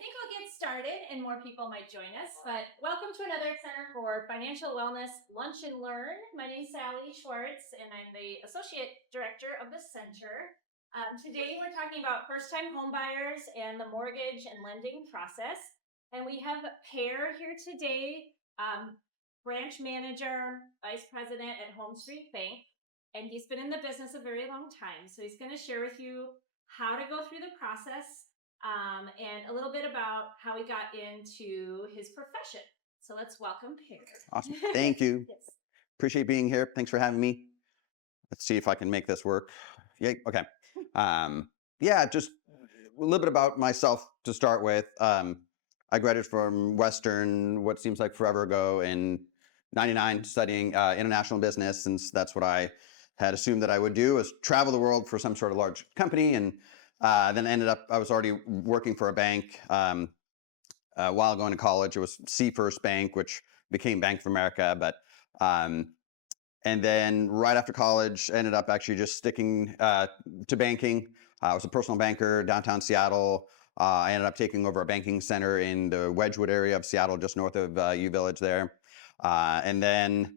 think we'll get started and more people might join us. But welcome to another Center for Financial Wellness Lunch and Learn. My name is Sally Schwartz, and I'm the Associate Director of the center. Today, we're talking about first-time homebuyers and the mortgage and lending process. And we have Pear here today, branch manager, vice president at Home Street Bank. And he's been in the business a very long time. So he's going to share with you how to go through the process and a little bit about how he got into his profession. So let's welcome Pear. Awesome. Thank you. Yes. Appreciate being here. Thanks for having me. Let's see if I can make this work. Yay. Okay. Yeah, just a little bit about myself to start with. I graduated from Western, what seems like forever ago, in '99, studying international business, since that's what I had assumed that I would do, is travel the world for some sort of large company. And then ended up, I was already working for a bank while going to college. It was First Bank, which became Bank of America. But and then right after college, ended up actually just sticking to banking. I was a personal banker downtown Seattle. I ended up taking over a banking center in the Wedgwood area of Seattle, just north of U Village there. And then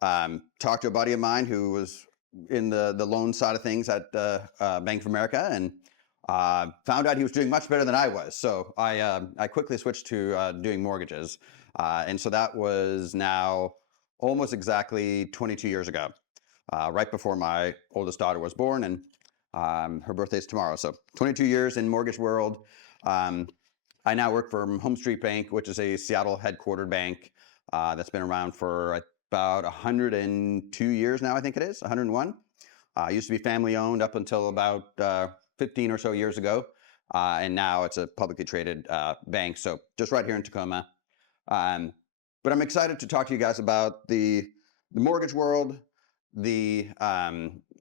talked to a buddy of mine who was in the loan side of things at Bank of America, and found out he was doing much better than I was. So I quickly switched to doing mortgages. And so that was now almost exactly 22 years ago, right before my oldest daughter was born, and her birthday's tomorrow. So 22 years in mortgage world. I now work for Home Street Bank, which is a Seattle headquartered bank that's been around for about 102 years now, I think it is, 101. Used to be family owned up until about 15 or so years ago. And now it's a publicly traded bank. So just right here in Tacoma. But I'm excited to talk to you guys about the mortgage world, the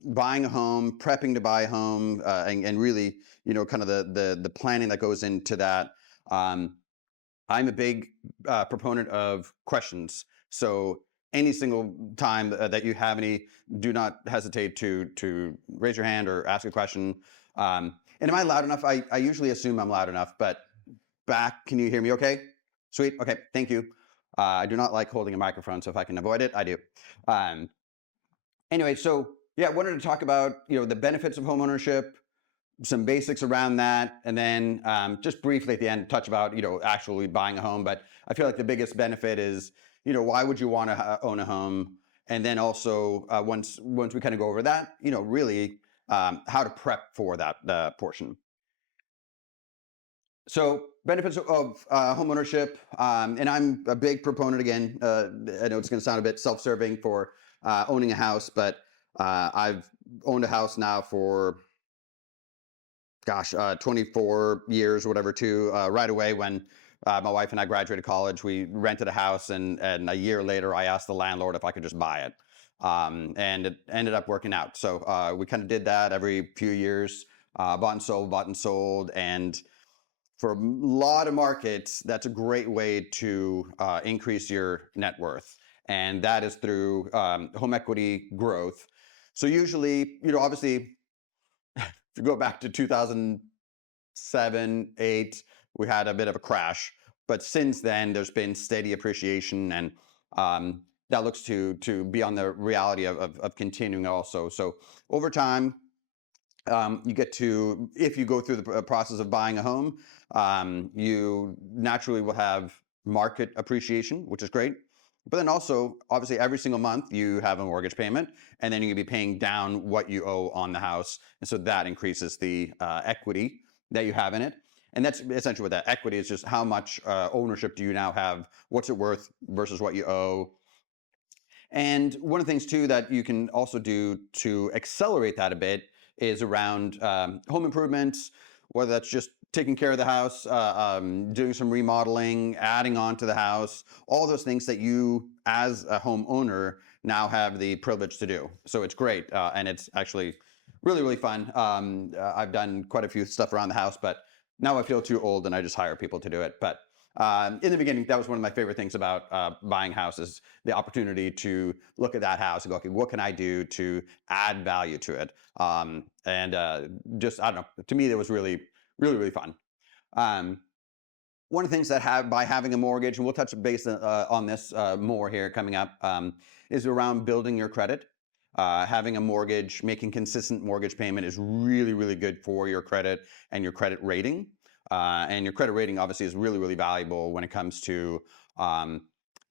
buying a home, prepping to buy a home, and really, kind of the planning that goes into that. I'm a big proponent of questions. So any single time that you have any, do not hesitate to raise your hand or ask a question. And am I loud enough? I usually assume I'm loud enough, but back, can you hear me okay? Sweet. Okay. Thank you. I do not like holding a microphone, so if I can avoid it, I do. Anyway, so yeah, I wanted to talk about, the benefits of homeownership, some basics around that, and then just briefly at the end touch about, actually buying a home. But I feel like the biggest benefit is, why would you want to own a home? And then also, once we kind of go over that, really how to prep for that portion. So benefits of homeownership, and I'm a big proponent again. I know it's going to sound a bit self-serving for owning a house, but I've owned a house now for 24 years or whatever too. Right away when my wife and I graduated college, we rented a house, and a year later I asked the landlord if I could just buy it. And it ended up working out. So we kind of did that every few years, bought and sold. And for a lot of markets, that's a great way to increase your net worth. And that is through home equity growth. So usually, obviously, if you go back to 2007, 8, we had a bit of a crash. But since then, there's been steady appreciation, and that looks to be on the reality of continuing also. So over time, you get to, if you go through the process of buying a home, you naturally will have market appreciation, which is great. But then also, obviously, every single month you have a mortgage payment, and then you're going to be paying down what you owe on the house. And so that increases the equity that you have in it. And that's essentially what that equity is, just how much ownership do you now have, what's it worth versus what you owe. And one of the things too that you can also do to accelerate that a bit is around home improvements, whether that's just taking care of the house, doing some remodeling, adding on to the house, all those things that you as a homeowner now have the privilege to do. So it's great, and it's actually really, really fun. I've done quite a few stuff around the house, but now I feel too old and I just hire people to do it. But in the beginning, that was one of my favorite things about buying houses, the opportunity to look at that house and go, okay, what can I do to add value to it? And just, I don't know, to me, that was really, really, really fun. one of the things that by having a mortgage, and we'll touch base on this more here coming up, is around building your credit. Having a mortgage, making consistent mortgage payment is really, really good for your credit and your credit rating. And your credit rating obviously is really, really valuable when it comes to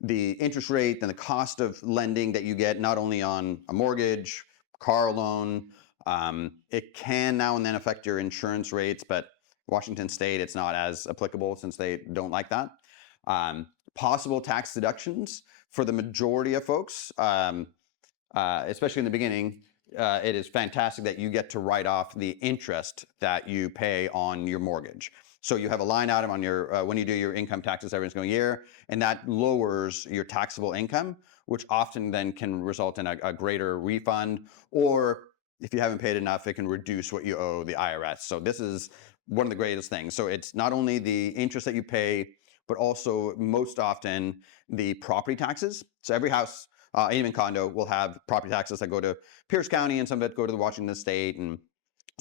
the interest rate and the cost of lending that you get, not only on a mortgage, car loan. It can now and then affect your insurance rates, but Washington State, it's not as applicable since they don't like that. Possible tax deductions for the majority of folks, especially in the beginning. It is fantastic that you get to write off the interest that you pay on your mortgage. So you have a line item on your when you do your income taxes every single year, and that lowers your taxable income, which often then can result in a greater refund, or if you haven't paid enough, it can reduce what you owe the IRS. So this is one of the greatest things. So it's not only the interest that you pay, but also most often the property taxes. So every house, even condo, will have property taxes that go to Pierce County, and some of it go to the Washington State and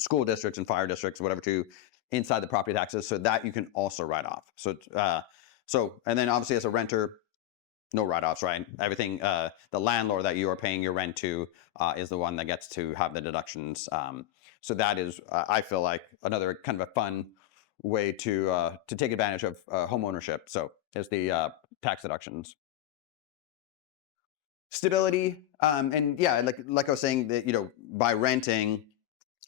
school districts and fire districts, whatever, too, inside the property taxes. So that you can also write off. So and then obviously as a renter, no write-offs, right? Everything, the landlord that you are paying your rent to is the one that gets to have the deductions. So that is, I feel like, another kind of a fun way to take advantage of home ownership. So is the tax deductions. Stability, and yeah, like I was saying, that by renting,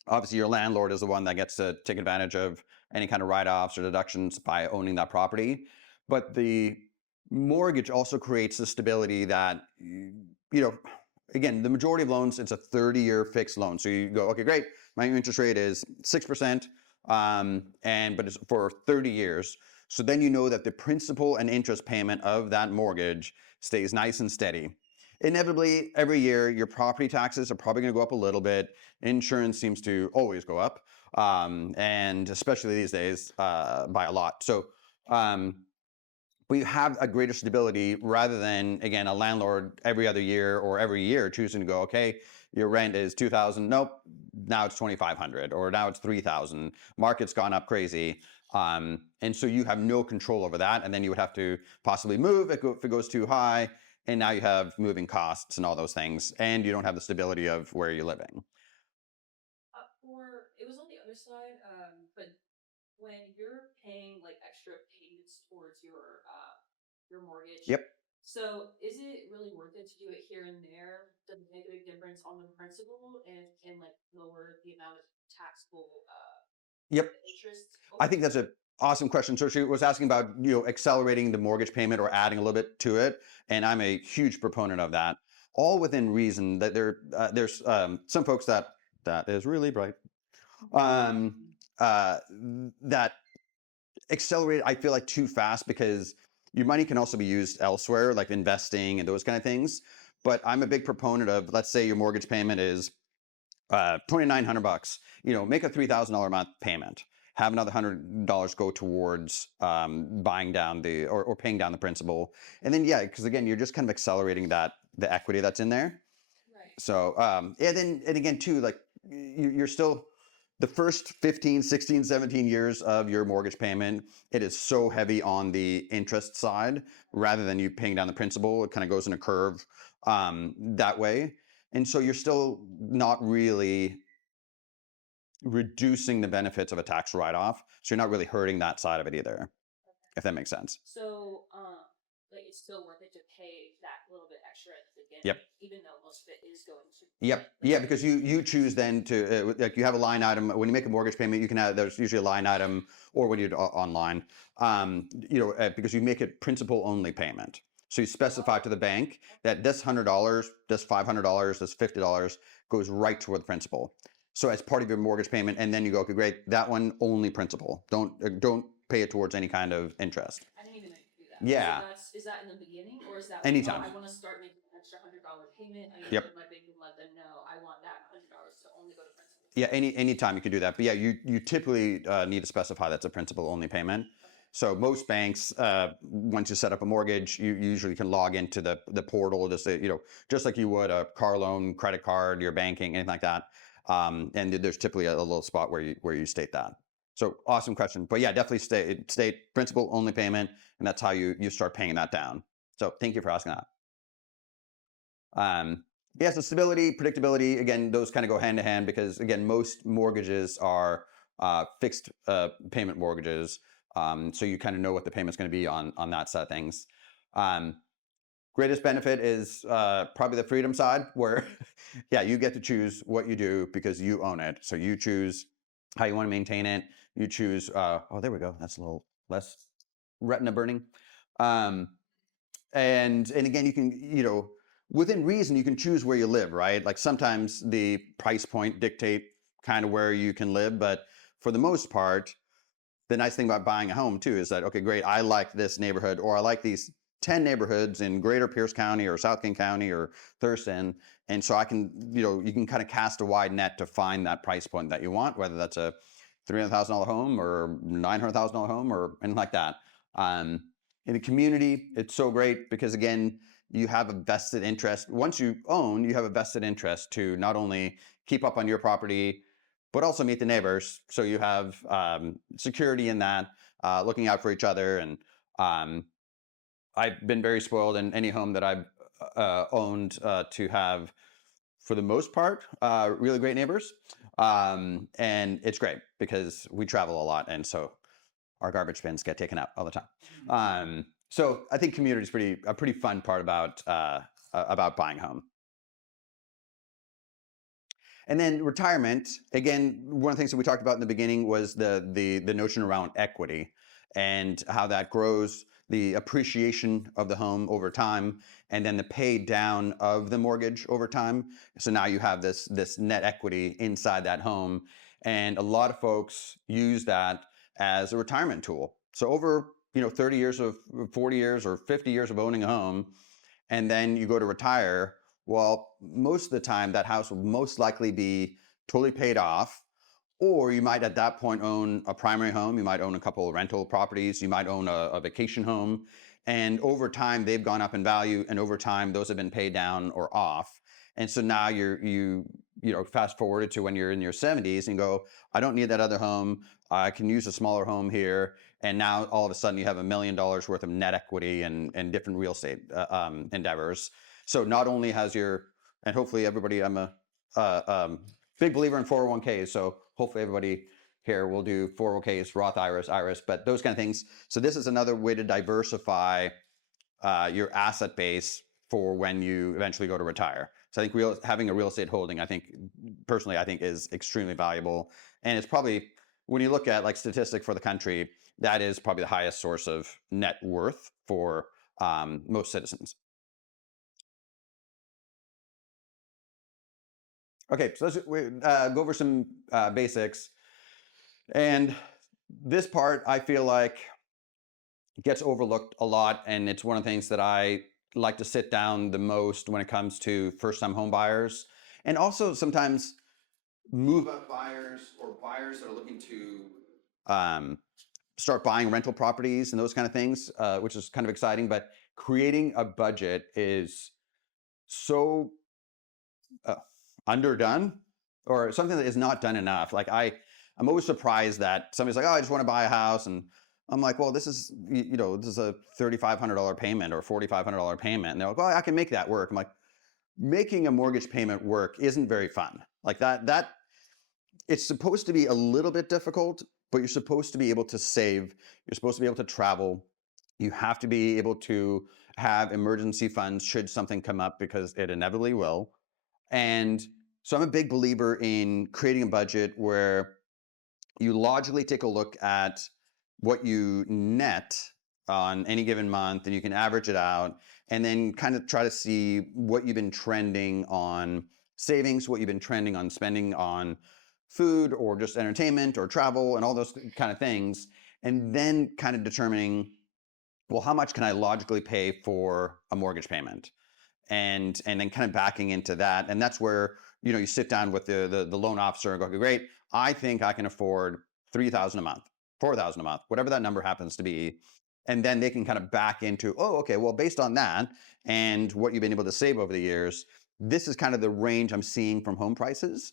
obviously your landlord is the one that gets to take advantage of any kind of write-offs or deductions by owning that property. But the mortgage also creates the stability that, again, the majority of loans, it's a 30-year fixed loan. So you go, okay, great, my interest rate is 6%, but it's for 30 years. So then you know that the principal and interest payment of that mortgage stays nice and steady. Inevitably, every year, your property taxes are probably going to go up a little bit. Insurance seems to always go up, and especially these days by a lot. So we have a greater stability rather than, again, a landlord every other year or every year choosing to go, okay, your rent is $2,000. Nope, now it's $2,500, or now it's $3,000. Market's gone up crazy. And so you have no control over that. And then you would have to possibly move if it goes too high. And now you have moving costs and all those things, and you don't have the stability of where you're living. Or it was on the other side, but when you're paying like extra payments towards your mortgage, Yep. so is it really worth it to do it here and there? Does it make a big difference on the principal and can like lower the amount of taxable Yep. interest I over think that's an awesome question. So she was asking about accelerating the mortgage payment or adding a little bit to it, and I'm a huge proponent of that. All within reason. That there's some folks that is really bright, um, uh, that accelerate, I feel like, too fast, because your money can also be used elsewhere, like investing and those kind of things. But I'm a big proponent of, let's say your mortgage payment is $2,900. Make a $3,000 a month payment. Have another $100 go towards buying down or paying down the principal, and then because again, you're just kind of accelerating the equity that's in there. right. So and again too, like you're still the first 15, 16, 17 years of your mortgage payment, it is so heavy on the interest side rather than you paying down the principal. It kind of goes in a curve that way. And so you're still not really reducing the benefits of a tax write-off. So you're not really hurting that side of it either, if that makes sense. So, like it's still worth it to pay that little bit extra at the beginning, Yep. even though most of it is going to. Yep. Yeah, because you choose then to like you have a line item when you make a mortgage payment. You can have there's usually a line item, or when you do online, because you make it principal only payment. So you specify to the bank that this $100, this $500, this $50 goes right toward the principal. So as part of your mortgage payment, and then you go, okay, great, that one only principal. Don't pay it towards any kind of interest. I didn't even know you could do that. Yeah. So is that in the beginning, or is that like, Anytime. I want to start making an extra $100 payment? I Yep. go to my bank and let them know I want that $100 to only go to principal. Yeah, anytime you can do that. But yeah, you typically need to specify that's a principal only payment. So most banks, once you set up a mortgage, you usually can log into the portal, just like you would a car loan, credit card, your banking, anything like that. And there's typically a little spot where you state that. So awesome question. But yeah, definitely stay principal only payment, and that's how you start paying that down. So thank you for asking that. Yeah, so stability, predictability, again, those kind of go hand to hand because again, most mortgages are fixed payment mortgages. So you kind of know what the payment's going to be on that side of things. Um, Greatest benefit is probably the freedom side, where yeah, you get to choose what you do because you own it. So you choose how you want to maintain it. You choose. Oh, there we go. That's a little less retina burning. Um, and again, you can within reason, you can choose where you live, right? Like sometimes the price point dictate kind of where you can live, but for the most part, the nice thing about buying a home too is that, okay, great, I like this neighborhood, or I like these 10 neighborhoods in greater Pierce County or South King County or Thurston. And so I can, you can kind of cast a wide net to find that price point that you want, whether that's a $300,000 home or $900,000 home or anything like that. In the community, it's so great because again, you have a vested interest. Once you own, you have a vested interest to not only keep up on your property, but also meet the neighbors. So you have security in that, looking out for each other. And I've been very spoiled in any home that I've owned to have, for the most part, really great neighbors. And it's great because we travel a lot. And so our garbage bins get taken out all the time. So I think community is a pretty fun part about buying a home. And then retirement, again, one of the things that we talked about in the beginning was the notion around equity and how that grows, the appreciation of the home over time, and then the pay down of the mortgage over time. So now you have this net equity inside that home. And a lot of folks use that as a retirement tool. So over 30 years of 40 years or 50 years of owning a home, and then you go to retire, well, most of the time that house will most likely be totally paid off, or you might at that point own a primary home, you might own a couple of rental properties, you might own a vacation home, and over time they've gone up in value, and over time those have been paid down or off. And so now you fast forwarded to when you're in your 70s and go, I don't need that other home, I can use a smaller home here. And now all of a sudden you have $1 million worth of net equity and different real estate endeavors. So not only has and hopefully everybody, I'm a big believer in 401ks. So hopefully everybody here will do 401ks, Roth IRAs, but those kind of things. So this is another way to diversify your asset base for when you eventually go to retire. So I think having a real estate holding, I think is extremely valuable. And it's probably, when you look at like statistic for the country, that is probably the highest source of net worth for most citizens. Okay, so let's go over some basics. And this part, I feel like, gets overlooked a lot. And it's one of the things that I like to sit down the most when it comes to first-time home buyers. And also sometimes move-up buyers or buyers that are looking to start buying rental properties and those kind of things, which is kind of exciting. But creating a budget is so underdone, or something that is not done enough. Like I'm always surprised that somebody's like, oh, I just want to buy a house. And I'm like, well, this is a $3,500 payment or $4,500 payment. And they're like, well, I can make that work. I'm like, making a mortgage payment work isn't very fun. Like that it's supposed to be a little bit difficult, but you're supposed to be able to save. You're supposed to be able to travel. You have to be able to have emergency funds should something come up, because it inevitably will. And so I'm a big believer in creating a budget where you logically take a look at what you net on any given month, and you can average it out, and then kind of try to see what you've been trending on savings, what you've been trending on spending on food or just entertainment or travel and all those kind of things, and then kind of determining, well, how much can I logically pay for a mortgage payment? And then kind of backing into that. And that's where, you sit down with the loan officer and go, okay, great, I think I can afford $3,000 a month, $4,000 a month, whatever that number happens to be. And then they can kind of back into, oh, okay, well, based on that and what you've been able to save over the years, this is kind of the range I'm seeing from home prices.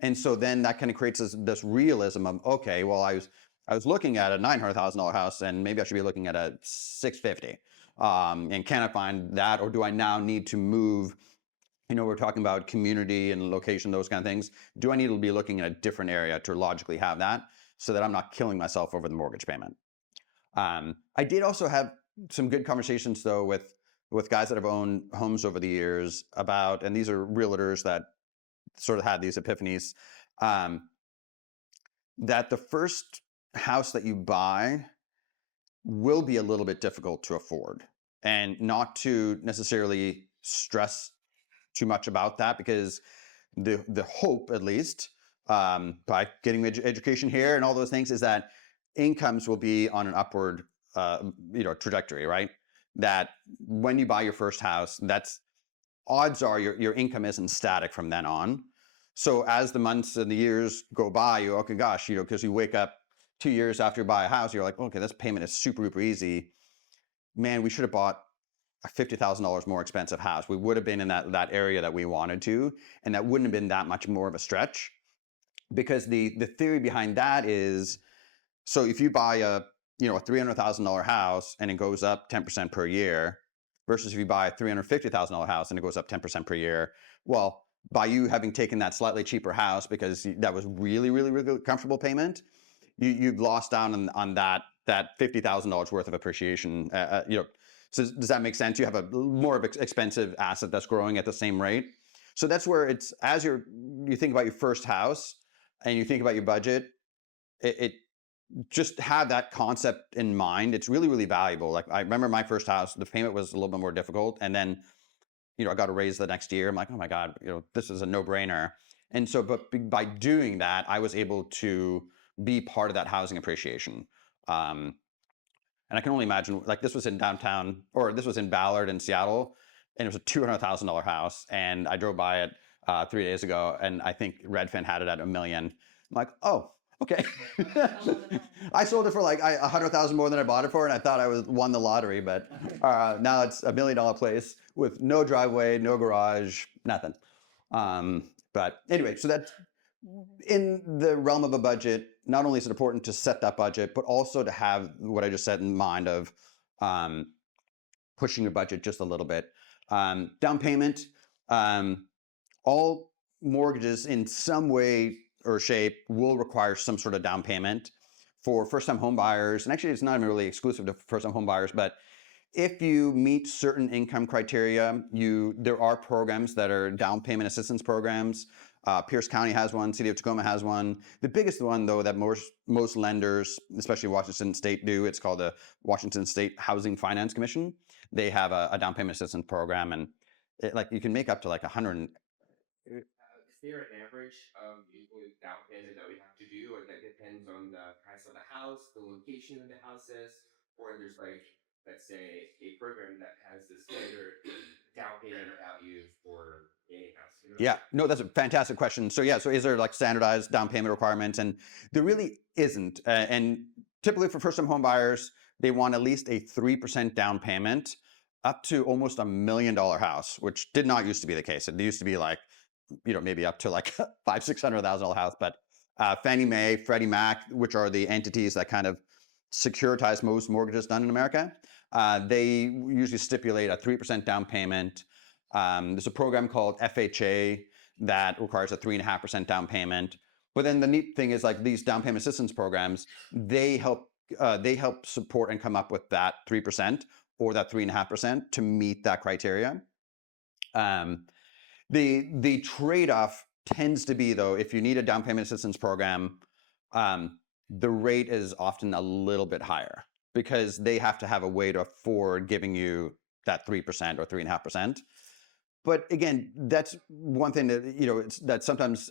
And so then that kind of creates this realism of, okay, well, I was looking at a $900,000 house, and maybe I should be looking at a 650. And can I find that, or do I now need to move? We're talking about community and location, those kind of things. Do I need to be looking in a different area to logically have that, so that I'm not killing myself over the mortgage payment? I did also have some good conversations though with guys that have owned homes over the years about, and these are realtors that sort of had these epiphanies, that the first house that you buy will be a little bit difficult to afford, and not to necessarily stress too much about that, because the hope, at least, by getting education here and all those things, is that incomes will be on an upward trajectory, right? That when you buy your first house, that's odds are your income isn't static from then on. So as the months and the years go by, you, okay, gosh, because you wake up 2 years after you buy a house, you're like, okay, this payment is super duper easy. Man, we should have bought a $50,000 more expensive house. We would have been in that area that we wanted to, and that wouldn't have been that much more of a stretch. Because the theory behind that is, so if you buy a $300,000 house and it goes up 10% per year, versus if you buy a $350,000 house and it goes up 10% per year, well, by you having taken that slightly cheaper house because that was really, really, really comfortable payment, you've lost down on that $50,000 worth of appreciation. So does that make sense? You have a more of expensive asset that's growing at the same rate. So that's where it's, as you think about your first house and you think about your budget, it just have that concept in mind. It's really, really valuable. Like, I remember my first house, the payment was a little bit more difficult. And then, I got a raise the next year. I'm like, oh my God, this is a no-brainer. And so, but by doing that, I was able to be part of that housing appreciation. And I can only imagine, like, this was in downtown, or this was in Ballard in Seattle, and it was a $200,000 house. And I drove by it 3 days ago, and I think Redfin had it at $1 million. I'm like, oh, okay. I sold it for like $100,000 more than I bought it for, and I thought I won the lottery. But now it's $1 million place with no driveway, no garage, nothing. But anyway, so that's in the realm of a budget. Not only is it important to set that budget, but also to have what I just said in mind of pushing your budget just a little bit. Down payment, all mortgages in some way or shape will require some sort of down payment for first-time home buyers. And actually, it's not even really exclusive to first-time home buyers, but if you meet certain income criteria, there are programs that are down payment assistance programs. Pierce County has one, City of Tacoma has one. The biggest one, though, that most lenders, especially Washington State, do, it's called the Washington State Housing Finance Commission. They have a down payment assistance program, and you can make up to like 100. Is there an average of usually down payment that we have to do, or that depends on the price of the house, the location of the houses, or there's let's say, a program that has the standard down payment value for any house? Yeah, no, that's a fantastic question. So yeah, so is there like standardized down payment requirements? And there really isn't. And typically for first-time home buyers, they want at least a 3% down payment up to almost $1 million house, which did not used to be the case. It used to be like, maybe up to like $500,000-$600,000 house. But Fannie Mae, Freddie Mac, which are the entities that kind of securitize most mortgages done in America, they usually stipulate a 3% down payment. There's a program called FHA that requires a 3.5% down payment. But then the neat thing is, like, these down payment assistance programs, they help support and come up with that 3% or that 3.5% to meet that criteria. The trade-off tends to be, though, if you need a down payment assistance program, the rate is often a little bit higher because they have to have a way to afford giving you that 3% or 3.5%. But again, that's one thing that that sometimes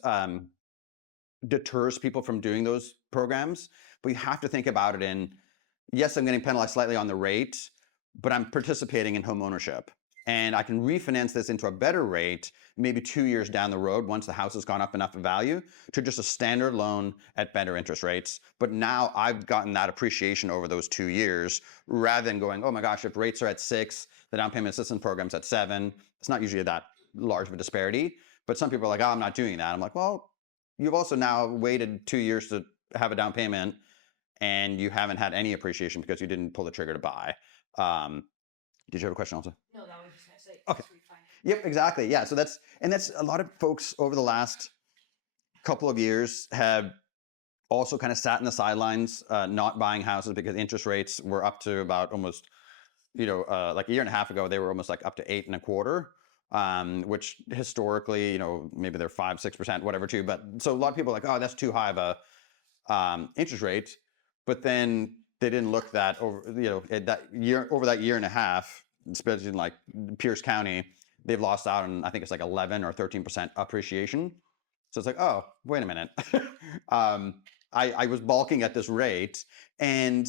deters people from doing those programs. But you have to think about it in, yes, I'm getting penalized slightly on the rate, but I'm participating in home ownership. And I can refinance this into a better rate maybe 2 years down the road once the house has gone up enough in value to just a standard loan at better interest rates. But now I've gotten that appreciation over those 2 years rather than going, oh my gosh, if rates are at 6, the down payment assistance program's at 7. It's not usually that large of a disparity. But some people are like, oh, I'm not doing that. I'm like, well, you've also now waited 2 years to have a down payment, and you haven't had any appreciation because you didn't pull the trigger to buy. Did you have a question also? No, that was just going to say. Okay. just refinance. Yep, exactly. Yeah. So that's a lot of folks over the last couple of years have also kind of sat in the sidelines, not buying houses because interest rates were up to about almost, like a year and a half ago, they were almost like up to 8.25%, which historically, maybe they're 5-6%, whatever too. But so a lot of people are like, oh, that's too high of a interest rate. But then they didn't look that over, over that year and a half, especially in like Pierce County, they've lost out on, I think it's like 11 or 13% appreciation. So it's like, oh, wait a minute. I was balking at this rate, and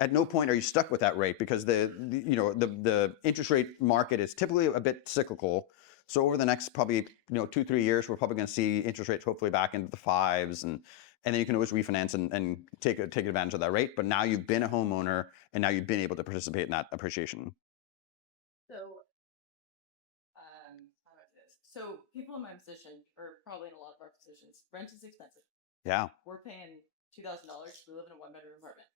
at no point are you stuck with that rate because the interest rate market is typically a bit cyclical. So over the next probably 2-3 years, we're probably going to see interest rates hopefully back into the fives, and then you can always refinance and take advantage of that rate. But now you've been a homeowner, and now you've been able to participate in that appreciation. So, how about this? So people in my position, or probably in a lot of our positions, rent is expensive. Yeah. We're paying $2,000. We live in a 1-bedroom apartment.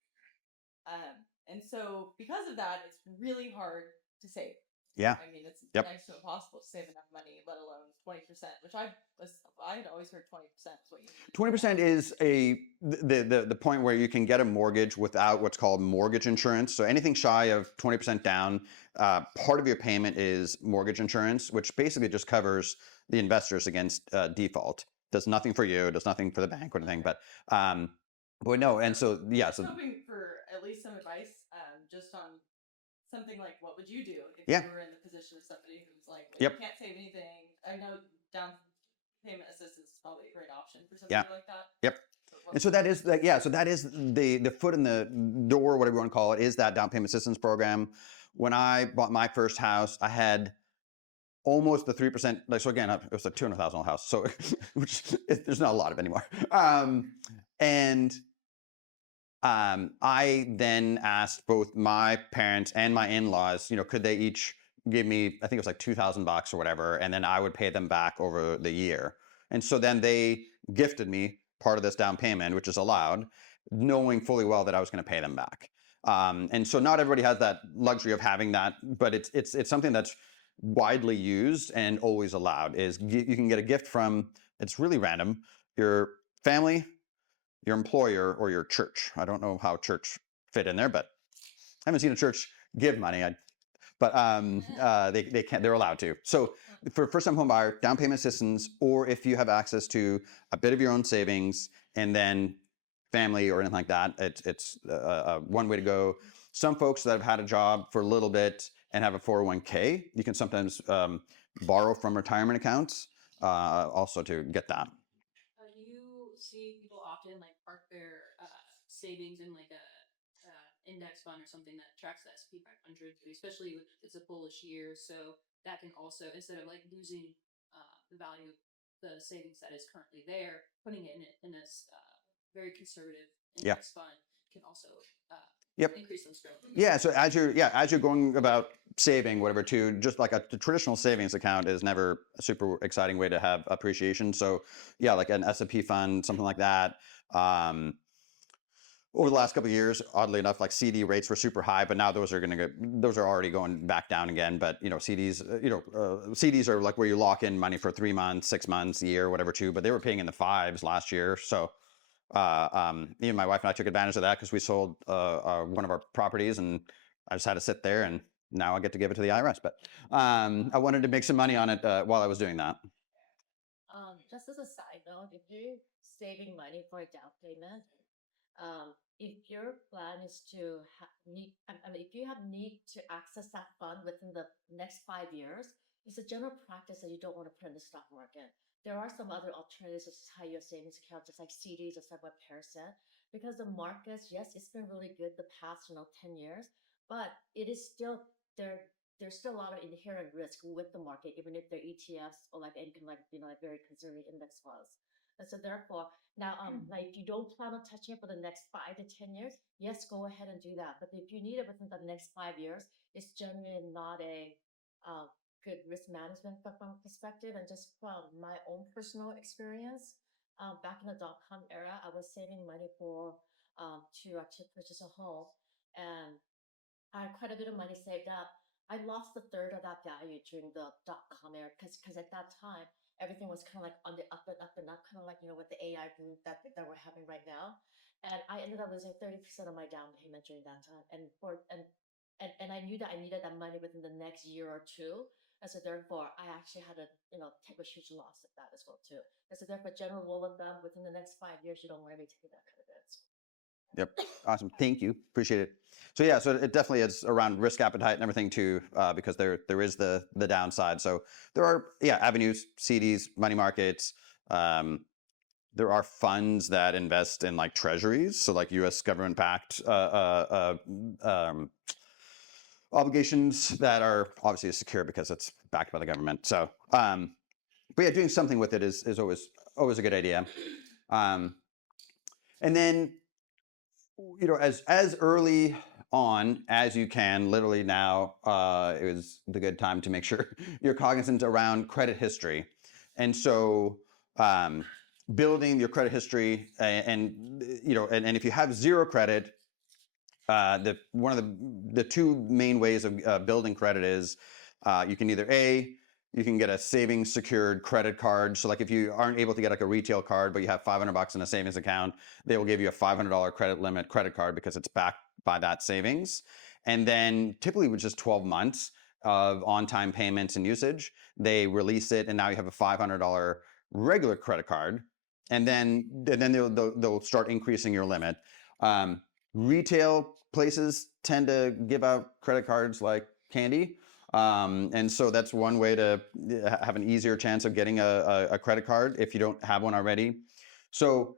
And so because of that, it's really hard to save. Yeah. I mean, it's Yep. next to impossible to save enough money, let alone 20%, which I had always heard 20% is what you need. 20% is the point where you can get a mortgage without what's called mortgage insurance. So anything shy of 20% down, part of your payment is mortgage insurance, which basically just covers the investors against default. Does nothing for you, does nothing for the bank or anything. But no, and so yeah. So hoping for at least some advice, just on something like, what would you do if Yeah. you were in the position of somebody who's like, Yep. you can't save anything? I know down payment assistance is probably a great option for somebody like that. Yep. But what And so that is the foot in the door, whatever you want to call it, is that down payment assistance program. When I bought my first house, I had almost the 3%. Like, so again, it was a $200,000 house, so there's not a lot of it anymore. I then asked both my parents and my in-laws, could they each give me, I think it was like $2,000 or whatever, and then I would pay them back over the year. And so then they gifted me part of this down payment, which is allowed, knowing fully well that I was going to pay them back. And so not everybody has that luxury of having that, but it's something that's widely used and always allowed. Is you can get a gift from, it's really random, your family, your employer, or your church. I don't know how church fit in there, but I haven't seen a church give money. But they can't. They're allowed to. So for first-time home buyer, down payment assistance, or if you have access to a bit of your own savings and then family or anything like that, it's one way to go. Some folks that have had a job for a little bit and have a 401k, you can sometimes borrow from retirement accounts also to get that. You see people often like park their savings in like a index fund or something that tracks the S&P 500, especially if it's a bullish year. So that can also, instead of like losing the value of the savings that is currently there, putting it in a very conservative index fund can also increase those growth. Yeah. So as you're going about saving whatever too, just like a traditional savings account is never a super exciting way to have appreciation. So yeah, like an S&P fund, something like that. Over the last couple of years, oddly enough, like CD rates were super high, but now those are already going back down again. But CDs are like where you lock in money for 3 months, 6 months, a year, whatever too. But they were paying in the 5s last year. So even my wife and I took advantage of that because we sold one of our properties, and I just had to sit there, and now I get to give it to the IRS. But I wanted to make some money on it while I was doing that. Just as a side note, if you're saving money for a down payment, if your plan is to if you have need to access that fund within the next 5 years, it's a general practice that you don't want to put in the stock market. There are some other alternatives, such as high yield savings accounts, just like CDs, just like what Per said, because the markets, yes, it's been really good the past 10 years, but it is still there. There's still a lot of inherent risk with the market, even if they're ETFs or like anything like very conservative index funds. And so therefore, now like if you don't plan on touching it for the next 5 to 10 years, yes, go ahead and do that. But if you need it within the next 5 years, it's generally not a good risk management from perspective. And just from my own personal experience, back in the .com era, I was saving money for to actually purchase a home, and I had quite a bit of money saved up. I lost a third of that value during the .com era because at that time everything was kind of like on the up and up, kind of like with the AI boom that we're having right now, and I ended up losing 30% of my down payment during that time, and I knew that I needed that money within the next year or two. And so therefore, I actually had to, take a huge loss at that as well too. And so therefore, general rule of thumb, within the next 5 years, you don't want to be taking that kind of hits. Yep. Awesome. Thank you. Appreciate it. So yeah, so it definitely is around risk appetite and everything too, because there is the downside. So there are avenues, CDs, money markets. There are funds that invest in like treasuries, so like U.S. government-backed obligations that are obviously secure because it's backed by the government. So, but yeah, doing something with it is always a good idea. And then, as early on as you can, literally now is the good time to make sure you're cognizant around credit history. And so building your credit history and if you have zero credit, one of the two main ways of building credit is you can either you can get a savings secured credit card. So like if you aren't able to get like a retail card, but you have $500 in a savings account, they will give you a $500 credit limit credit card because it's backed by that savings. And then typically with just 12 months of on-time payments and usage, they release it, and now you have a $500 regular credit card. And then they'll start increasing your limit. Retail places tend to give out credit cards like candy. And so that's one way to have an easier chance of getting a credit card if you don't have one already. So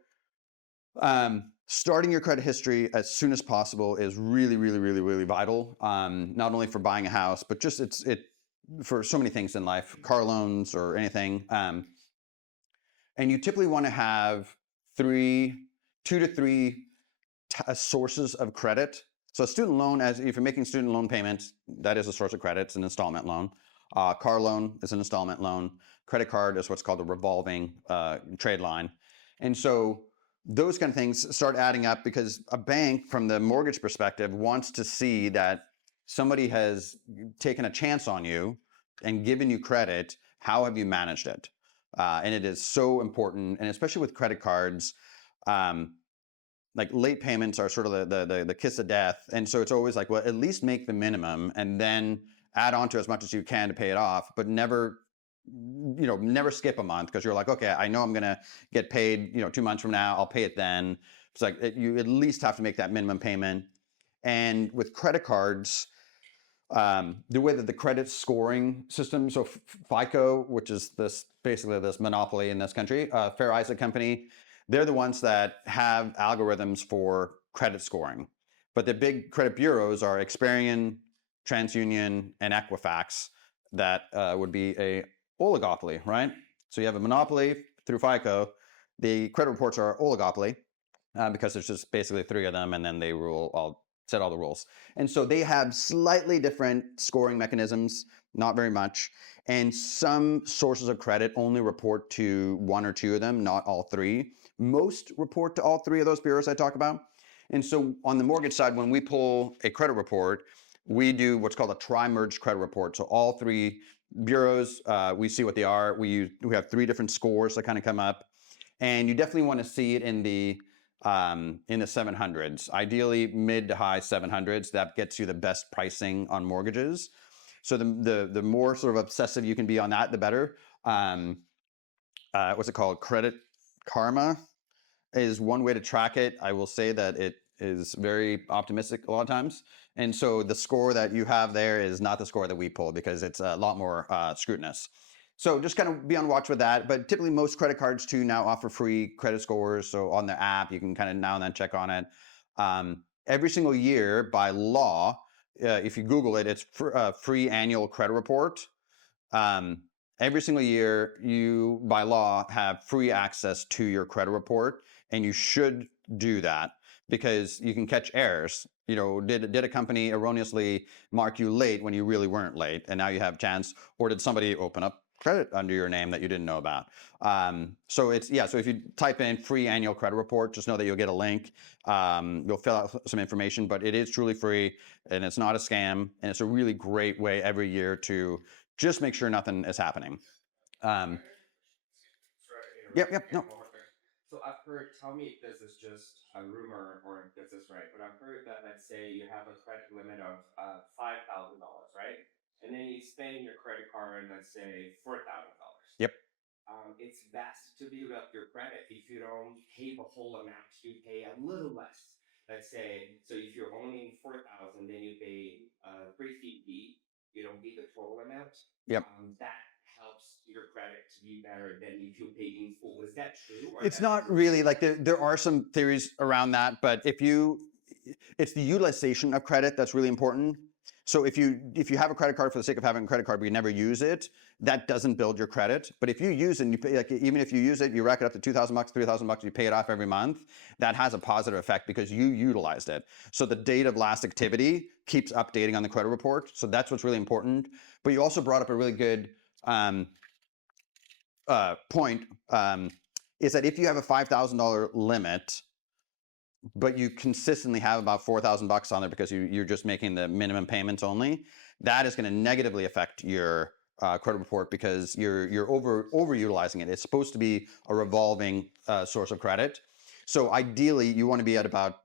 starting your credit history as soon as possible is really, really, really, really vital. Not only for buying a house, but just it for so many things in life, car loans or anything. And you typically want to have 2 to 3 sources of credit. So a student loan, if you're making student loan payments, that is a source of credit. It's an installment loan. Car loan is an installment loan. Credit card is what's called a revolving trade line. And so those kind of things start adding up because a bank, from the mortgage perspective, wants to see that somebody has taken a chance on you and given you credit. How have you managed it? And it is so important, and especially with credit cards, like late payments are sort of the kiss of death. And so it's always like, well, at least make the minimum and then add on to as much as you can to pay it off, but never skip a month because you're like, okay, I know I'm going to get paid, 2 months from now, I'll pay it then. It's like you at least have to make that minimum payment. And with credit cards, the way that the credit scoring system, so FICO, which is basically this monopoly in this country, Fair Isaac Company, they're the ones that have algorithms for credit scoring. But the big credit bureaus are Experian, TransUnion, and Equifax. That would be a oligopoly, right? So you have a monopoly through FICO. The credit reports are oligopoly because there's just basically 3 of them, and then they set all the rules. And so they have slightly different scoring mechanisms, not very much. And some sources of credit only report to 1 or 2 of them, not all 3. Most report to all 3 of those bureaus I talk about. And so on the mortgage side, when we pull a credit report, we do what's called a tri-merged credit report. So all 3 bureaus, we see what they are. We have 3 different scores that kind of come up. And you definitely want to see it in the 700s, ideally mid to high 700s. That gets you the best pricing on mortgages. So the more sort of obsessive you can be on that, the better. What's it called? Credit Karma is one way to track it. I will say that it is very optimistic a lot of times. And so the score that you have there is not the score that we pull because it's a lot more scrutinous. So just kind of be on watch with that. But typically most credit cards too now offer free credit scores. So on the app, you can kind of now and then check on it. Every single year by law, if you Google it, it's free annual credit report. Every single year, you, by law, have free access to your credit report, and you should do that because you can catch errors. Did a company erroneously mark you late when you really weren't late, and now you have a chance, or did somebody open up credit under your name that you didn't know about. So it's, yeah, so if you type in free annual credit report, just know that you'll get a link. You'll fill out some information, but it is truly free and it's not a scam. And it's a really great way every year to just make sure nothing is happening. Yep, no. So I've heard, tell me if this is just a rumor or if this is right, but I've heard that, let's say you have a credit limit of $5,000, right? And then you spend your credit card, let's say $4,000. Yep. It's best to build up your credit. If you don't pay the whole amount, you pay a little less. Let's say, so if you're only 4,000, then you pay 350. You don't pay the total amount. Yep. That helps your credit to be better than if you pay in full. Is that true? It's not really, like there are some theories around that, but it's the utilization of credit that's really important. So if you have a credit card for the sake of having a credit card but you never use it, that doesn't build your credit. But if you use it and you pay, like, even if you use it, you rack it up to $2,000, $3,000, you pay it off every month, that has a positive effect because you utilized it. So the date of last activity keeps updating on the credit report. So that's what's really important. But you also brought up a really good point, is that if you have a $5,000 limit, but you consistently have about $4,000 on there because you're just making the minimum payments only, that is going to negatively affect your credit report because you're overutilizing it. It's supposed to be a revolving source of credit. So ideally, you want to be at about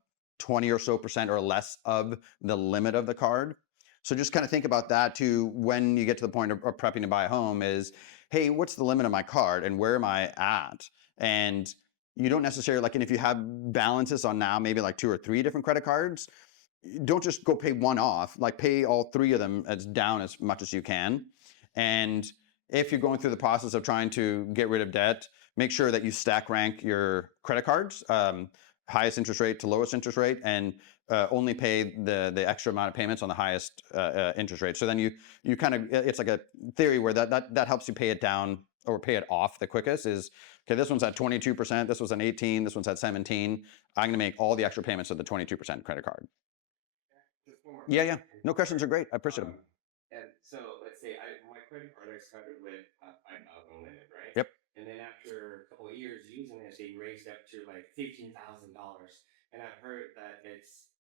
20% or so or less of the limit of the card. So just kind of think about that too when you get to the point of prepping to buy a home is, hey, what's the limit of my card and where am I at? And you don't necessarily, like, and if you have balances on now, maybe like 2 or 3 different credit cards, don't just go pay one off, like pay all 3 of them down as much as you can. And if you're going through the process of trying to get rid of debt, make sure that you stack rank your credit cards, highest interest rate to lowest interest rate, and only pay the extra amount of payments on the highest interest rate. So then you kind of, it's like a theory where that helps you pay it down or pay it off the quickest is, okay, this one's at 22%, this one's at 18, this one's at 17. I'm going to make all the extra payments of the 22% credit card. Yeah. No, questions are great. I appreciate them. And so let's say my credit card I started with $5,000 limit, right? Yep. And then after a couple of years using it, they raised up to like $15,000. And I've heard that it's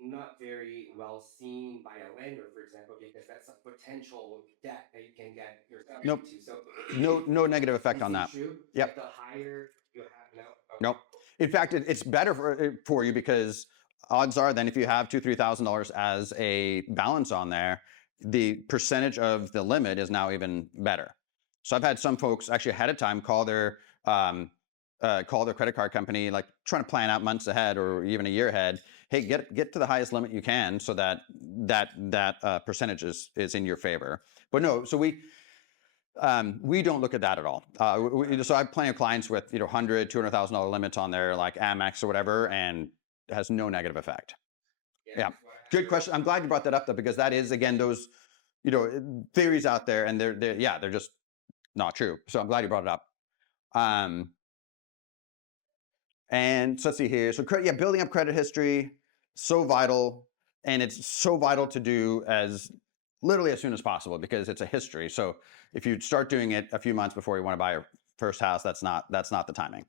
not very well seen by a lender, for example, because that's a potential debt that you can get yourself Nope. into. So No negative effect on that. True? Yep. The higher you have, no. Okay. Nope. In fact, it's better for you because odds are then if you have $2,000, $3,000 as a balance on there, the percentage of the limit is now even better. So I've had some folks actually ahead of time call their credit card company, like trying to plan out months ahead or even a year ahead. Hey, get to the highest limit you can so that percentage is in your favor. But no, so we don't look at that at all. So I have plenty of clients with $100,000, $200,000 limits on their like Amex or whatever, and it has no negative effect. Yeah. Good question. I'm glad you brought that up though, because that is again those theories out there, and they're just not true. So I'm glad you brought it up. And so let's see here. So building up credit history, so vital, and it's so vital to do as literally as soon as possible because it's a history. So if you start doing it a few months before you want to buy your first house, that's not the timing.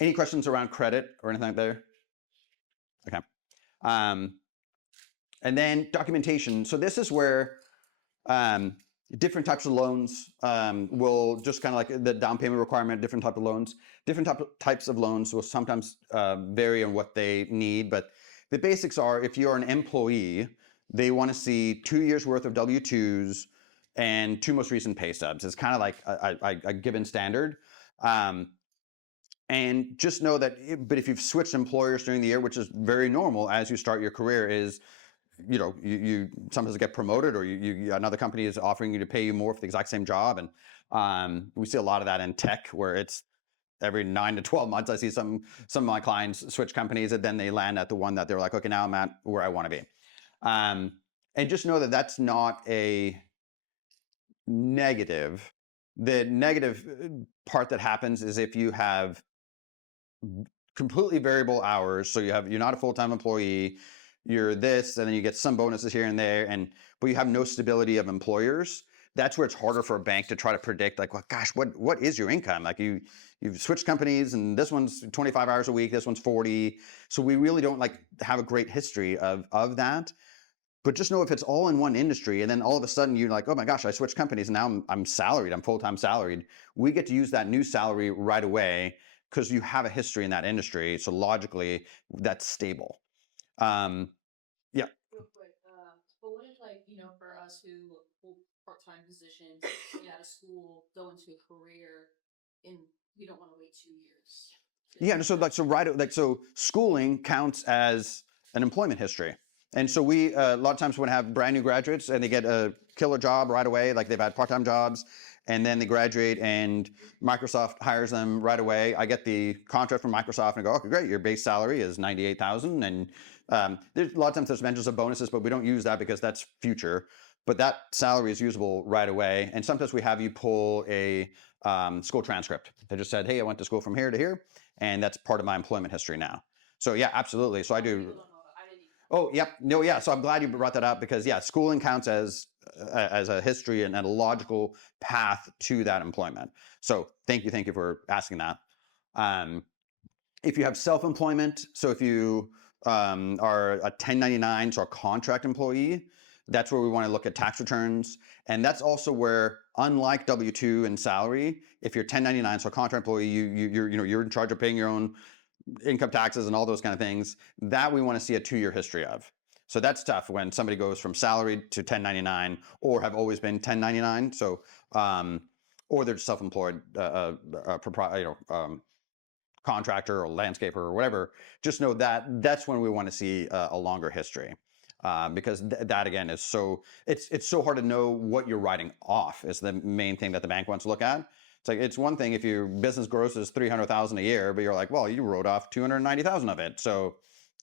Any questions around credit or anything like there? Okay. And then documentation. So this is where different types of loans will just kind of like the down payment requirement, different types of loans will sometimes vary on what they need. But the basics are, if you're an employee, they want to see 2 years worth of W-2s and 2 most recent pay stubs. It's kind of like a given standard. And just know that, but if you've switched employers during the year, which is very normal as you start your career, is you sometimes get promoted, or another company is offering you to pay you more for the exact same job. And we see a lot of that in tech, where it's every 9 to 12 months I see some of my clients switch companies, and then they land at the one that they're like, okay, now I'm at where I want to be. And just know that that's not a negative. The negative part that happens is if you have completely variable hours, so you're not a full-time employee, you're this, and then you get some bonuses here and there, but you have no stability of employers, that's where it's harder for a bank to try to predict, like, well, gosh, what is your income? Like you've switched companies, and this one's 25 hours a week, this one's 40. So we really don't like have a great history of that. But just know if it's all in one industry, and then all of a sudden you're like, oh my gosh, I switched companies, and now I'm salaried, I'm full-time salaried. We get to use that new salary right away because you have a history in that industry. So logically, that's stable. Yeah. Real quick, but what if, like, for us who hold part-time positions, get out of school, go into a career, and we don't want to wait 2 years? Yeah, so schooling counts as an employment history. And so we a lot of times when we have brand new graduates and they get a killer job right away, like they've had part-time jobs, and then they graduate and Microsoft hires them right away. I get the contract from Microsoft and I go, okay, great, your base salary is $98,000, and there's a lot of times there's mentions of bonuses, but we don't use that because that's future. But that salary is usable right away. And sometimes we have you pull a school transcript. They just said, hey, I went to school from here to here, and that's part of my employment history now. So yeah, absolutely. So I do. Oh, yep. No, yeah. So I'm glad you brought that up because yeah, schooling counts as a history and a logical path to that employment. So thank you for asking that. If you have self-employment, so if you are a 1099, so a contract employee, that's where we want to look at tax returns. And that's also where, unlike W-2 and salary, if you're 1099, so a contract employee, you're in charge of paying your own income taxes and all those kind of things, that we want to see a 2-year history of. So that's tough when somebody goes from salaried to 1099 or have always been 1099. So, or they're self-employed contractor or landscaper or whatever. Just know that that's when we want to see a longer history. Because that again is it's so hard to know what you're writing off is the main thing that the bank wants to look at. It's like, it's one thing if your business gross is $300,000 a year, but you're like, well, you wrote off 290,000 of it, so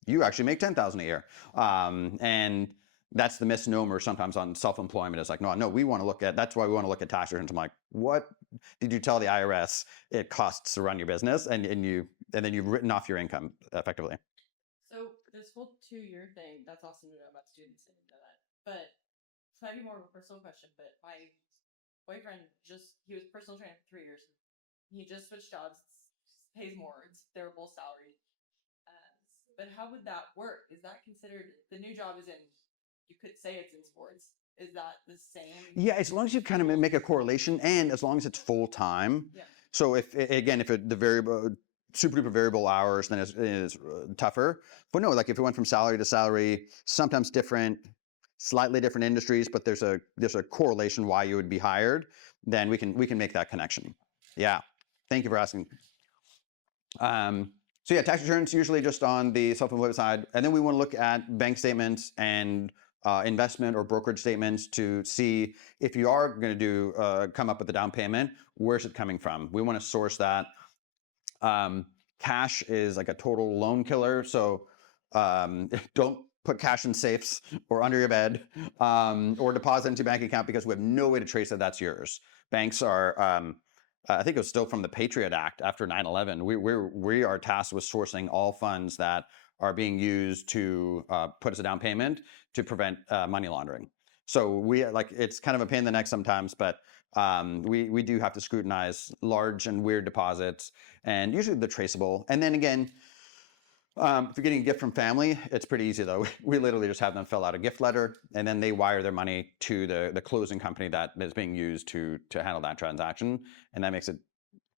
you actually make 10,000 a year. And that's the misnomer sometimes on self-employment. It's like, no, we want to look at, that's why we want to look at tax returns. I'm like, what did you tell the IRS it costs to run your business? And then you've written off your income effectively. So this whole 2-year thing, that's awesome to know about students and know that. But this might be more of a personal question, but my boyfriend he was personal trainer for 3 years. He just switched jobs, pays more, they're both salaried. But how would that work? Is that considered, the new job is in, you could say it's in sports. Is that the same? Yeah, as long as you kind of make a correlation and as long as it's full time. Yeah. So if the variable, super duper variable hours, then it's tougher. But no, like if it went from salary to salary, sometimes slightly different industries, but there's a correlation why you would be hired, then we can make that connection. Yeah. Thank you for asking. So yeah, tax returns usually just on the self-employed side, and then we want to look at bank statements and investment or brokerage statements to see if you are going to come up with a down payment, where's it coming from? We want to source that. Cash is like a total loan killer, so don't put cash in safes or under your bed or deposit into your bank account because we have no way to trace that that's yours. Banks are, I think it was still from the Patriot Act after 9/11. We are tasked with sourcing all funds that are being used to put as a down payment to prevent money laundering. So it's kind of a pain in the neck sometimes, but we do have to scrutinize large and weird deposits, and usually they're traceable. And then again, if you're getting a gift from family, it's pretty easy though. We literally just have them fill out a gift letter, and then they wire their money to the closing company that is being used to handle that transaction, and that makes it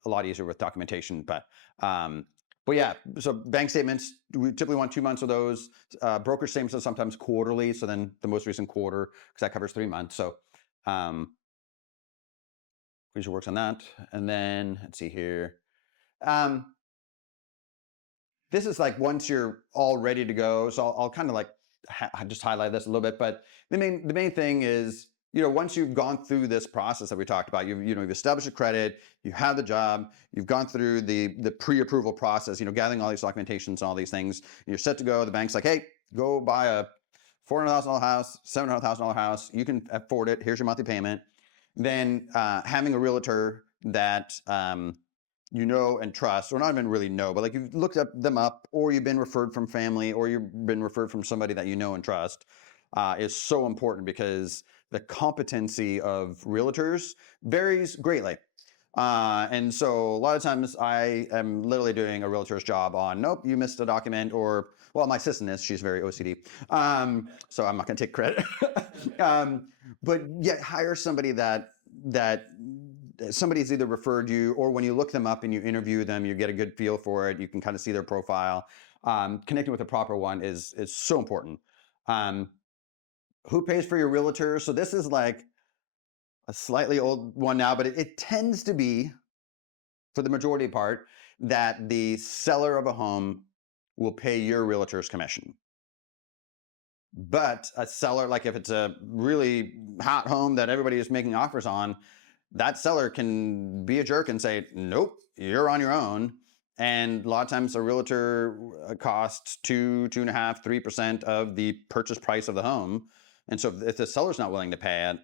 a lot easier with documentation. But yeah, so bank statements, we typically want 2 months of those. Brokerage statements are sometimes quarterly, so then the most recent quarter, because that covers 3 months. So we usually works on that. And then let's see here. This is like once you're all ready to go. So I'll kind of like just highlight this a little bit. But the main thing is, once you've gone through this process that we talked about, you've established a credit, you have the job, you've gone through the pre-approval process, gathering all these documentations and all these things, and you're set to go. The bank's like, hey, go buy a $400,000 house, $700,000 house. You can afford it. Here's your monthly payment. Then having a realtor that and trust, or not even really know, but like you've looked them up, or you've been referred from family, or you've been referred from somebody that you know and trust. is so important because the competency of realtors varies greatly. And so a lot of times I am literally doing a realtor's job on, nope, you missed a document, or, well, my assistant is, she's very OCD. So I'm not going to take credit. But yet hire somebody that somebody's either referred you, or when you look them up and you interview them, you get a good feel for it. You can kind of see their profile. Connecting with the proper one is so important. Who pays for your realtor? So this is like a slightly old one now, but it tends to be, for the majority part, that the seller of a home will pay your realtor's commission. But a seller, like if it's a really hot home that everybody is making offers on, that seller can be a jerk and say, nope, you're on your own. And a lot of times a realtor costs 2.5%, 3% of the purchase price of the home. And so if the seller's not willing to pay it,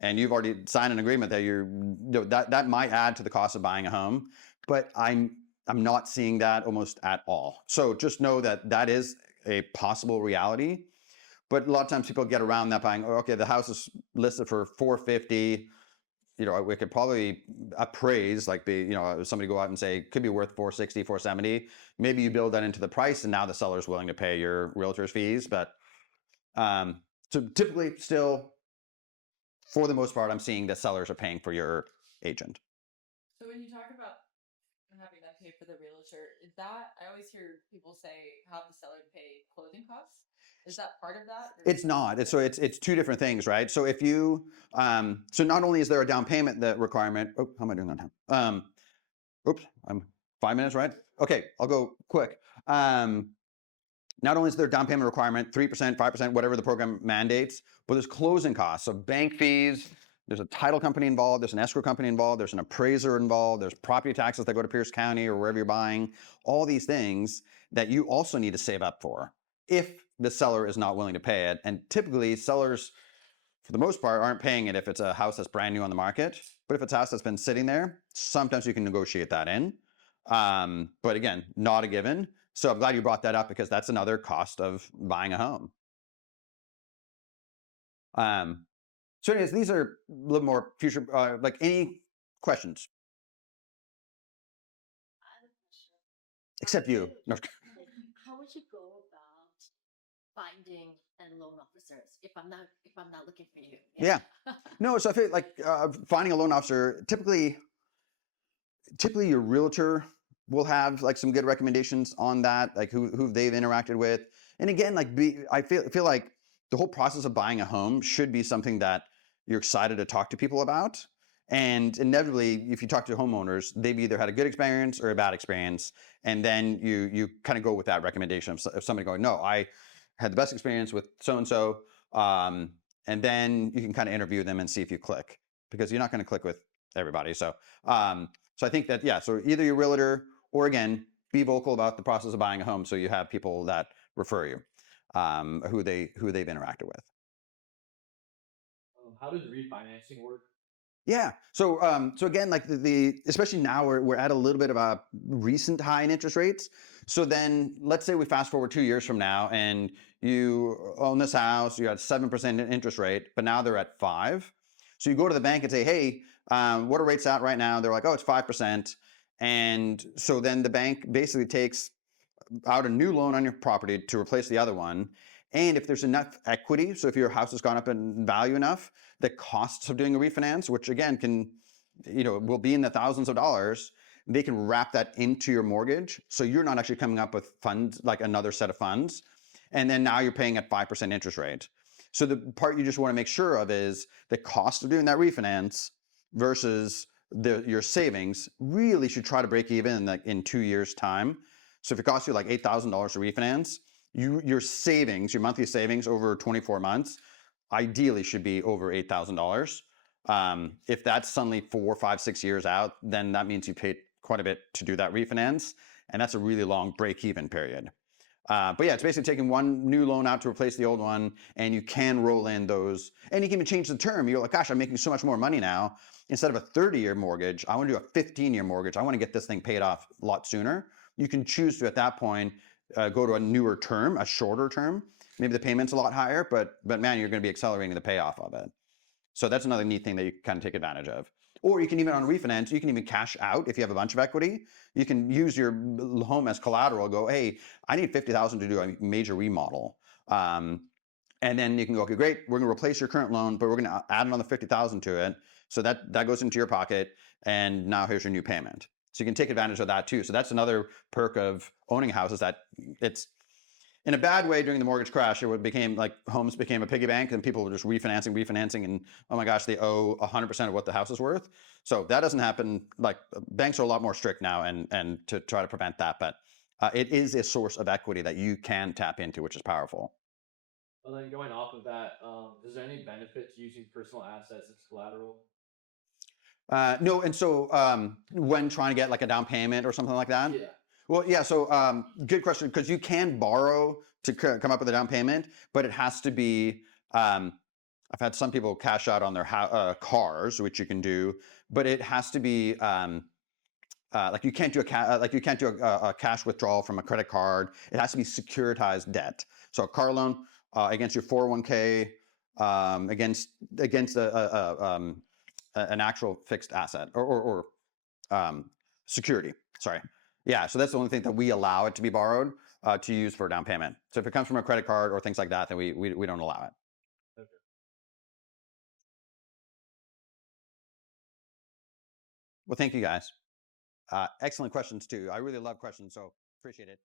and you've already signed an agreement that that might add to the cost of buying a home, but I'm not seeing that almost at all. So just know that that is a possible reality. But a lot of times people get around that buying, okay, the house is listed for $450. We could probably appraise, like somebody go out and say, could be worth $460, $470. Maybe you build that into the price, and now the seller's willing to pay your realtor's fees. But so typically still, for the most part, I'm seeing that sellers are paying for your agent. So when you talk about having them pay for the realtor, is that, I always hear people say have the seller pay closing costs? Is that part of that? It's not. It's two different things, right? So if you, so not only is there a down payment requirement. Oh, how am I doing on time? Oops, I'm 5 minutes, right? Okay, I'll go quick. Not only is there a down payment requirement, 3%, 5%, whatever the program mandates, but there's closing costs. So bank fees, there's a title company involved, there's an escrow company involved, there's an appraiser involved, there's property taxes that go to Pierce County or wherever you're buying, all these things that you also need to save up for if the seller is not willing to pay it. And typically sellers, for the most part, aren't paying it if it's a house that's brand new on the market. But if it's a house that's been sitting there, sometimes you can negotiate that in. But again, not a given. So I'm glad you brought that up, because that's another cost of buying a home. So anyways, these are a little more future, like any questions? Except you. No. How would you go about finding a loan officers if I'm not looking for you? Yeah. No, so I feel like finding a loan officer, typically your realtor will have like some good recommendations on that, like who they've interacted with. And again, like I feel like the whole process of buying a home should be something that you're excited to talk to people about. And inevitably, if you talk to homeowners, they've either had a good experience or a bad experience. And then you kind of go with that recommendation of somebody going, no, I had the best experience with so-and-so. And then you can kind of interview them and see if you click, because you're not going to click with everybody. So I think that, yeah, so either your realtor, or again, be vocal about the process of buying a home so you have people that refer you, who they've interacted with. How does refinancing work? Yeah. So again, like especially now we're at a little bit of a recent high in interest rates. So then let's say we fast forward 2 years from now, and you own this house, you had 7% interest rate, but now they're at 5%. So you go to the bank and say, hey, what are rates at right now? They're like, oh, it's 5%. And so then the bank basically takes out a new loan on your property to replace the other one. And if there's enough equity, so if your house has gone up in value enough, the costs of doing a refinance, which again will be in the thousands of dollars, they can wrap that into your mortgage. So you're not actually coming up with funds, like another set of funds. And then now you're paying at 5% interest rate. So the part you just want to make sure of is the cost of doing that refinance versus your savings really should try to break even in 2 years' time. So if it costs you like $8,000 to refinance, your savings, your monthly savings over 24 months, ideally should be over $8,000. If that's suddenly 4, 5, 6 years out, then that means you paid quite a bit to do that refinance, and that's a really long break-even period. But yeah, it's basically taking one new loan out to replace the old one, and you can roll in those, and you can even change the term. You're like, gosh, I'm making so much more money now. Instead of a 30-year mortgage, I want to do a 15-year mortgage. I want to get this thing paid off a lot sooner. You can choose to, at that point, go to a newer term, a shorter term, maybe the payment's a lot higher, but man, you're going to be accelerating the payoff of it. So that's another neat thing that you can kind of take advantage of. Or you can even on refinance, you can even cash out if you have a bunch of equity. You can use your home as collateral. Go, hey, I need $50,000 to do a major remodel. And then you can go, okay, great, we're going to replace your current loan, but we're going to add another $50,000 to it. So that goes into your pocket, and now here's your new payment. So you can take advantage of that too. So that's another perk of owning a house, is that it's, in a bad way, during the mortgage crash, it became like homes became a piggy bank, and people were just refinancing, and oh my gosh, they owe 100% of what the house is worth. So that doesn't happen. Like, banks are a lot more strict now, and to try to prevent that. But it is a source of equity that you can tap into, which is powerful. Well, then going off of that, is there any benefit to using personal assets as collateral? No, and so when trying to get like a down payment or something like that. Yeah. Well, yeah. So good question, because you can borrow to come up with a down payment, but it has to be. I've had some people cash out on their cars, which you can do, but it has to be like you can't do a cash withdrawal from a credit card. It has to be securitized debt. So a car loan against your 401k, against an actual fixed asset or security. Sorry. Yeah, so that's the only thing that we allow it to be borrowed to use for a down payment. So if it comes from a credit card or things like that, then we don't allow it. Okay. Well, thank you guys. Excellent questions too. I really love questions, so appreciate it.